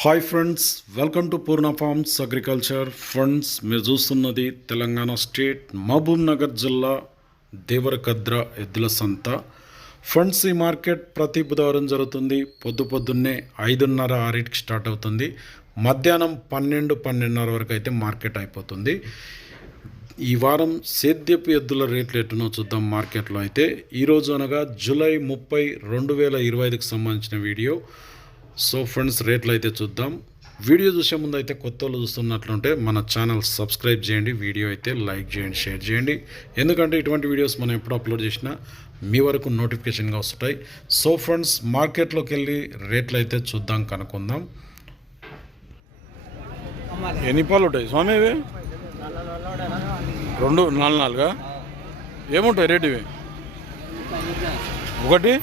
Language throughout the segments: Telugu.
Hi friends welcome to Purna farms agriculture friends మీరు చూస్తున్నది తెలంగాణ స్టేట్ మహబూబ్ నగర్ జిల్లా దేవరకద్ర ఎద్దుల సంత. ఫ్రెండ్స్ ఈ మార్కెట్ ప్రతి బుధవారం జరుగుతుంది. పొద్దు పొద్దున్నే ఐదున్నర ఆరింటికి స్టార్ట్ అవుతుంది. మధ్యాహ్నం పన్నెండు పన్నెండున్నర వరకు అయితే మార్కెట్ అయిపోతుంది. ఈ వారం సేద్యపు ఎద్దుల రేట్లు ఎట్టునో చూద్దాం మార్కెట్లో అయితే. ఈరోజు అనగా జూలై ముప్పై రెండు వేల ఇరవై ఐదుకి సంబంధించిన వీడియో. సో ఫ్రెండ్స్ రేట్లు అయితే చూద్దాం. వీడియో చూసే ముందు అయితే కొత్త వాళ్ళు చూస్తున్నట్లుంటే మన ఛానల్ సబ్స్క్రైబ్ చేయండి వీడియో అయితే లైక్ చేయండి షేర్ చేయండి. ఎందుకంటే ఇటువంటి వీడియోస్ మనం ఎప్పుడు అప్లోడ్ చేసినా మీ వరకు నోటిఫికేషన్గా వస్తుంటాయి. సో ఫ్రెండ్స్ మార్కెట్లోకి వెళ్ళి రేట్లు అయితే చూద్దాం కనుక్కుందాం. ఎన్ని పాలు ఉంటాయి? స్వామి ఇవి? రెండు నాలుగు నాలుగా? ఏముంటాయి రేట్ ఇవి? ఒకటి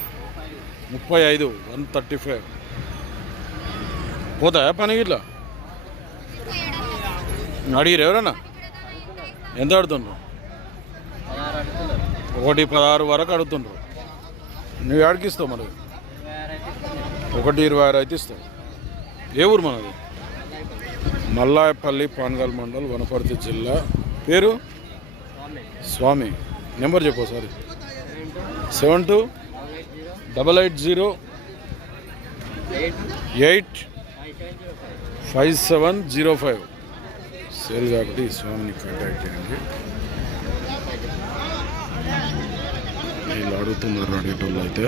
ముప్పై ఐదు వన్ థర్టీ ఫైవ్. పోతాయా పని ఇట్లా అడిగిరు ఎవరన్నా? ఎంత అడుతుండ్రు ఒకటి పదహారు వరకు అడుగుతుండ్రు. నువ్వు ఏడికి ఇస్తావు మరి? ఒకటి ఇరవై ఆరు అయితే ఇస్తావు. ఏ ఊరు మనది? మల్లాయపల్లి పాన్గల్ మండల్ వనపర్తి జిల్లా. పేరు? స్వామి. నెంబర్ చెప్పు ఒకసారి. Seven two double eight zero eight five seven zero five. Sale కాబట్టి స్వామిని కాంటాక్ట్ చేయండి. వీళ్ళు అడుగుతున్నారు అడిగేటోళ్ళు అయితే.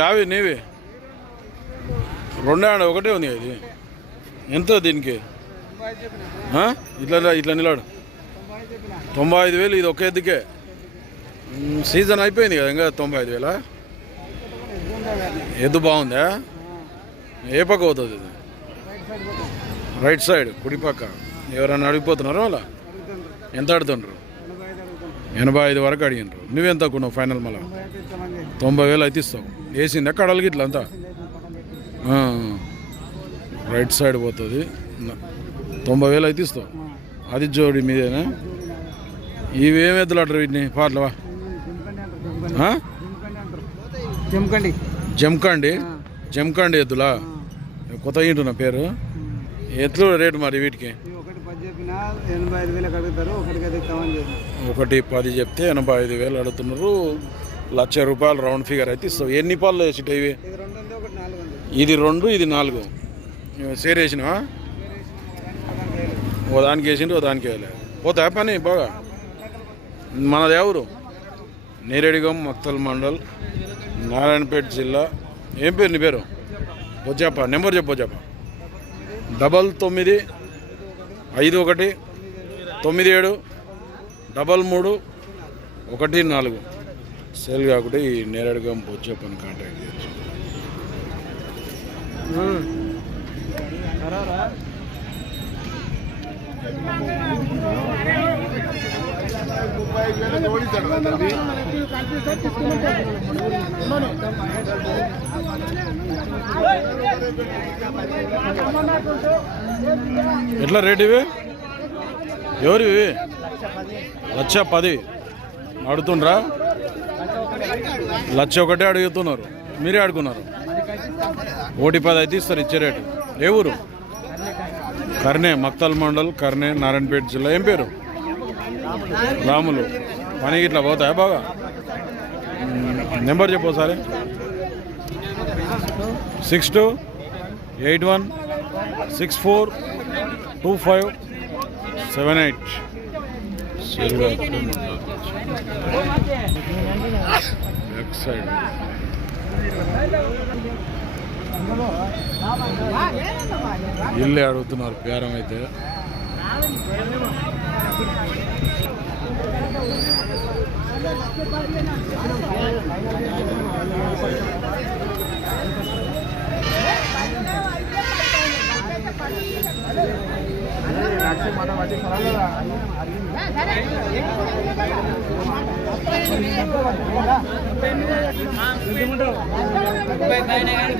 యావి నీవి? రెండే ఆడ ఒకటే ఉంది అది. ఎంత దీనికి? ఇట్లా ఇట్లా నిలబడు. తొంభై ఐదు వేలు ఇది ఒక ఎద్దుకే. సీజన్ అయిపోయింది కదా ఇంకా తొంభై ఐదు వేలా? ఎద్దు బాగుందా? ఏ పక్క అవుతుంది ఇది? రైట్ సైడ్ కుడి పక్క. ఎవరైనా అడిగిపోతున్నారు వాళ్ళ ఎంత అడుగుతుండ్రు ఎనభై ఐదు వరకు అడిగినారు నువ్వెంత కొన్నావు ఫైనల్ మళ్ళా? తొంభై వేలు అయితే ఇస్తావు. ఎక్కడ కడలకి ఇట్లా అంతా? రైట్ సైడ్ పోతుంది. తొంభై వేలు అయితే ఇస్తావు. అది జోడి మీదేనా? ఇవేం ఎద్దులు అంటారు వీటిని? పాటలవా చెంకండి జమ్కండి జమ్కండి ఎద్దులా? కొత్త ఇంటున్నా పేరు. ఎట్లు రేటు మరి వీటికి? ఒకటి పది చెప్తే ఎనభై ఐదు వేలు అడుగుతున్నారు. లక్ష రూపాయలు రౌండ్ ఫిగర్ అయితే ఇస్తావు. ఎన్ని పాలు వేసిట ఇవి? ఇది రెండు ఇది రెండు ఇది నాలుగు. సేర్ వేసినవా? ఓ దానికి వేసిండు ఓ దానికి వేయలే. పోతా పని బాగా మనది ఎవరు? నేరేడిగం మక్తల్ మండల్ నారాయణపేట జిల్లా. ఏం పేరు నీ పేరు? బొజ్జాప నెంబర్ చెప్పు బొజ్జాప డబల్ తొమ్మిది ఐదు ఒకటి తొమ్మిది ఏడు డబల్ మూడు ఒకటి నాలుగు. సేల్ కాకుండా ఈ నేరేడుగం బొజ్జాపని కాంటాక్ట్ చేయొచ్చు ఎట్లా రేట్ ఇవి? ఎవరు ఇవి లక్ష పది. అడుగుతుండ్రా? లక్ష ఒకటే అడుగుతున్నారు. మీరే అడుగున్నారు ఓటి పది అయితే ఇస్తారు ఇచ్చే రేటు. ఏ ఊరు? కర్నే మక్తల్ మండల్ కర్నే నారాయణపేట జిల్లా. ఏం పేరు? రాములు. పని ఇట్లా పోతాయా బాగా? నెంబర్ చెప్పు ఒకసారి. Six two eight one six four two five seven eight. Back side ఇల్లే అడుగుతున్నారు పేరం అయితే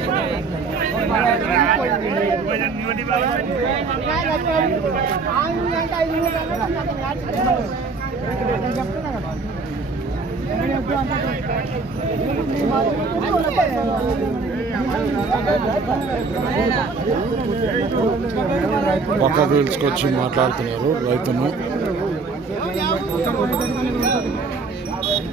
ఆ పక్కకు పిలుచుకొచ్చి మాట్లాడుతున్నారు రైతును.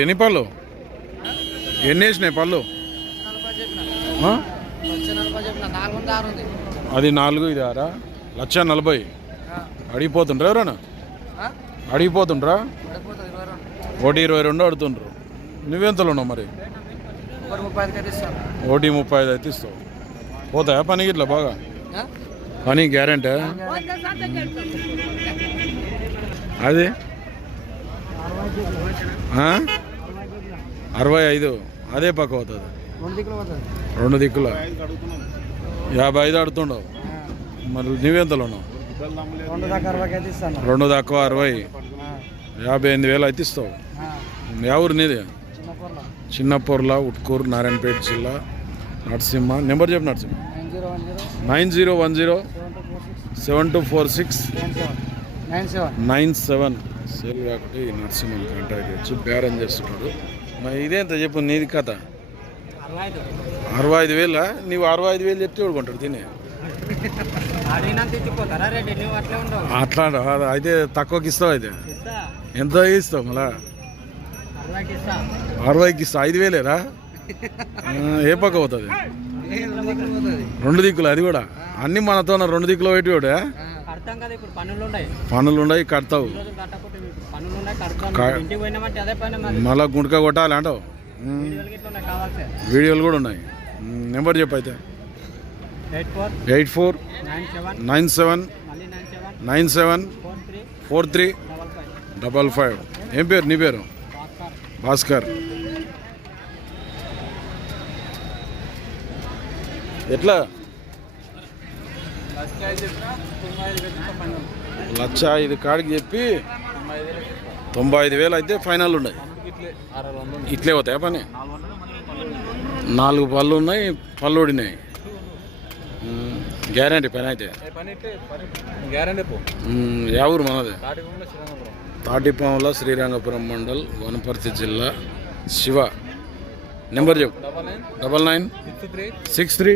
ఎన్ని పళ్ళు? ఎన్ని వేసినాయి పళ్ళు? అది నాలుగు ఇది ఆరా? లక్ష నలభై. అడిగిపోతుండ్రా ఎవరన్నా అడిగిపోతుండ్రా? ఒకటి ఇరవై రెండు అడుగుతుండ్రు. నువ్వెంతలో ఉన్నావు మరి? ఒకటి ముప్పై ఐదు అయితే ఇస్తావు. పోతాయా పనికి ఇట్లా బాగా? పని గ్యారంటీ? అది? అరవై ఐదు. అదే పక్క అవుతుంది రెండు దిక్కులు యాభై ఐదు ఆడుతుండవు మరి నువ్వెంతలో రెండు దాకా తక్కువ అరవై. యాభై ఎనిమిది వేలు అయితే ఇస్తావు. ఎవరు నీది చిన్న పొరలో చిన్నపూర్ల. ఉట్కూరు నారాయణపేట జిల్లా నరసింహ. నెంబర్ చెప్పు Narasimha. Nine zero one zero. One zero. Seven two four six. Nine seven. Cell ఈ నరసింహని కాంటాక్ట్ చేయొచ్చు. బేరం చేస్తున్నాడు. మరి ఇదేంత చెప్పు నీది కథ? అరవై ఐదు వేలా. నీవు అరవై ఐదు వేలు చెప్తే కొంటాడు? తినే. అట్లే? అయితే తక్కువకి ఇస్తావు అయితే. ఎంత ఇస్తావు మళ్ళా? అరవైకి ఇస్తా. అరవైకి ఇస్తా. ఐదు వేలేరా? ఏ పక్క పోతుంది? రెండు దిక్కులు అది కూడా? అన్ని మనతో రెండు దిక్కులు పెట్టి కూడా? పనులు ఉన్నాయి. కడతావు. మళ్ళా గుంటక కొట్టాలి అంటావు? వీడియోలు కూడా ఉన్నాయి. నెంబర్ చెప్పు అయితే. Eight four nine seven nine seven four three double five ఏం పేరు నీ పేరు? భాస్కర్. ఎట్లా? లక్ష ఐదు కాడికి చెప్పి తొంభై ఐదు వేలు అయితే ఫైనల్ ఉన్నాయి. ఇట్లే పోతాయా పని? నాలుగు పళ్ళు ఉన్నాయి పళ్ళు ఊడినాయి. గ్యారంటీ పని అయితే. ఊరు మనది తాటిపాముల శ్రీరంగపురం. మండల్ వనపర్తి జిల్లా శివ. నెంబర్ చెప్పు. Double nine. Six three.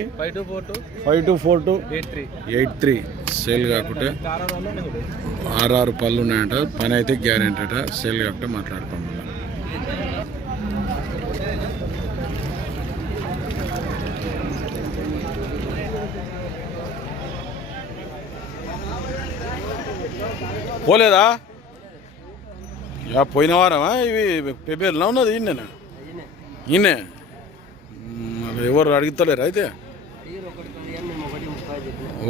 Five two four two. Eight three. Cell కాకుంటే. ఆరు పళ్ళు ఉన్నాయంట. పని అయితే గ్యారెంటీ అట. సేల్ కాకుంటే మాట్లాడుకోండి పోలేదా? పోయిన వారమా? ఇవి పెపేర్లా ఉన్నది ఈయన. ఈయనే? ఎవరు అడుగుతలేరు అయితే?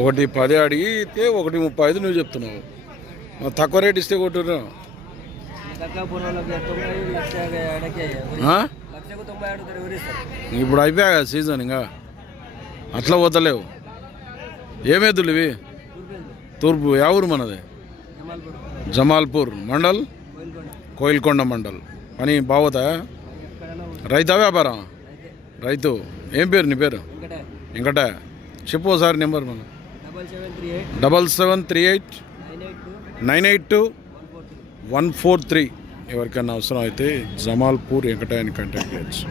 ఒకటి పది అడిగితే ఒకటి ముప్పై ఐదు నువ్వు చెప్తున్నావు. తక్కువ రేట్ ఇస్తే ఎవరిస్తారు ఇప్పుడు అయిపోయా సీజన్ ఇంకా? అట్లా పోతలేవు. ఏమేదులు ఇవి? తూర్పు యా ఊరు మనది? జమాల్పూర్ మండల్ కోయిల్కొండ మండల్. పని బాగోతా రైతా వ్యాపారం? రైతు. ఏం పేరు నీ పేరు? ఇంకట చెప్పు ఒకసారి నెంబర్ మన. Double seven three eight nine eight two one four three. ఎవరికైనా అవసరం అయితే జమాల్పూర్ వెంకటాయని కాంటాక్ట్ చేయొచ్చు.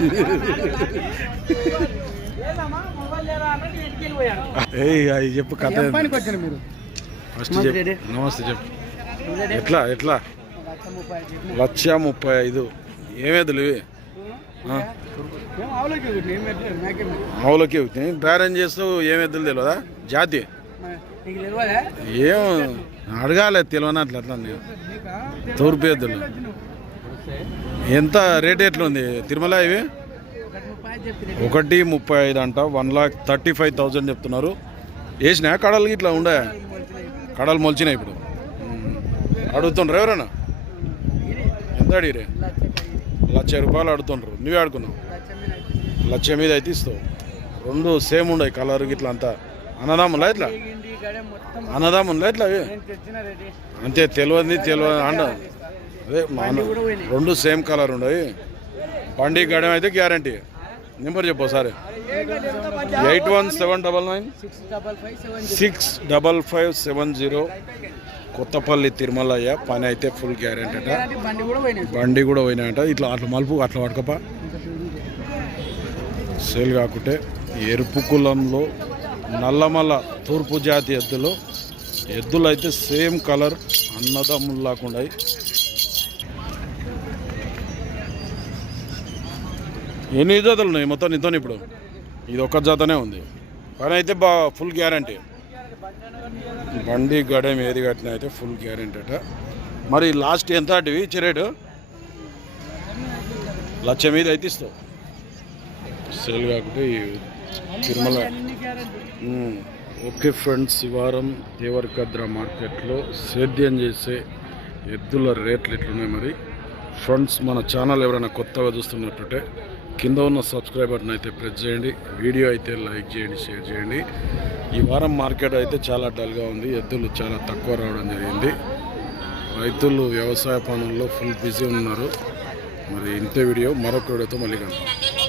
ఏయ్ అది చెప్పు కథ ఫస్ట్ నమస్తే చెప్పు. నమస్తే చెప్పు. ఎట్లా ఎట్లా? లక్ష ముప్పై ఐదు ఏమేదులు ఇవి? ఆవులకి బేరం చేస్తావు ఏం ఎద్దులు తెలియదా జాతి? ఏం? అడగాలి తెలియని అట్లా? తూర్పు ఎద్దులు. ఎంత రేట్ ఎట్లుంది? తిరుమల ఇవి? ఒకటి ముప్పై ఐదు అంట one lakh thirty five thousand చెప్తున్నారు. వేసినా కడలు ఇట్లా ఉండే? కడలు మొలిచినాయి ఇప్పుడు. అడుగుతుండ్రు ఎవరైనా? ఎంత అడిగిరే లక్ష రూపాయలు అడుగుతుండ్రు. నువ్వే అడుగున్నావు లక్ష మీద అయితే. ఇస్తావు. రెండు సేమ్ ఉండవు కలర్ ఇట్లా అంతా. అన్నదమ్ములా ఇట్లా? దిగింది, గడే ఇట్లా అవి? అంతే తెలియదు తెలియదు అండ అదే రెండు సేమ్ కలర్ ఉండవు పండి గడం అయితే గ్యారంటీ. నెంబర్ చెప్పు ఒకసారి. Eight one seven double nine. Six double five seven zero. Kothapalli Tirumalaiah పని అయితే ఫుల్ గ్యారెంటీ అట. బండి కూడా పోయినాయి పోయినాయట. ఇట్లా అట్లా మలుపు అట్లా పడకప. సేల్ కాకుంటే ఎరుపు కులంలో నల్లమల్ల తూర్పు జాతి ఎద్దులు. ఎద్దులు అయితే సేమ్ కలర్ అన్నదమ్ముల్లాకుండా ఎన్ని జాతలు ఉన్నాయి మొత్తం నీతో ఇప్పుడు? ఇది ఒక్క జాతనే ఉంది. పని అయితే బా ఫుల్ గ్యారంటీ బండి గడేం ఏది కట్టినా అయితే ఫుల్ గ్యారంటీ అట. మరి లాస్ట్ ఎంత అటువి? ఇచ్చే రేటు? లక్ష మీద అయితే ఇస్తావు. సేల్ కాకుంటే ఈ తిరుమల. ఓకే ఫ్రెండ్స్ ఈ వారం దేవరకద్ర మార్కెట్లో సేద్యం చేసే ఎద్దుల రేట్లు ఎట్లున్నాయి మరి? ఫ్రెండ్స్ మన ఛానల్ ఎవరైనా కొత్తగా చూస్తున్నట్టుంటే కింద ఉన్న సబ్స్క్రైబ్ బటన్ అయితే ప్రెస్ చేయండి. వీడియో అయితే లైక్ చేయండి షేర్ చేయండి. ఈ వారం మార్కెట్ అయితే చాలా డల్గా ఉంది. ఎద్దులు చాలా తక్కువ రావడం జరిగింది. రైతులు వ్యవసాయ పనుల్లో ఫుల్ బిజీ ఉన్నారు. మరి ఇంతే వీడియో మరొక వీడియోతో మళ్ళీ కలుద్దాం.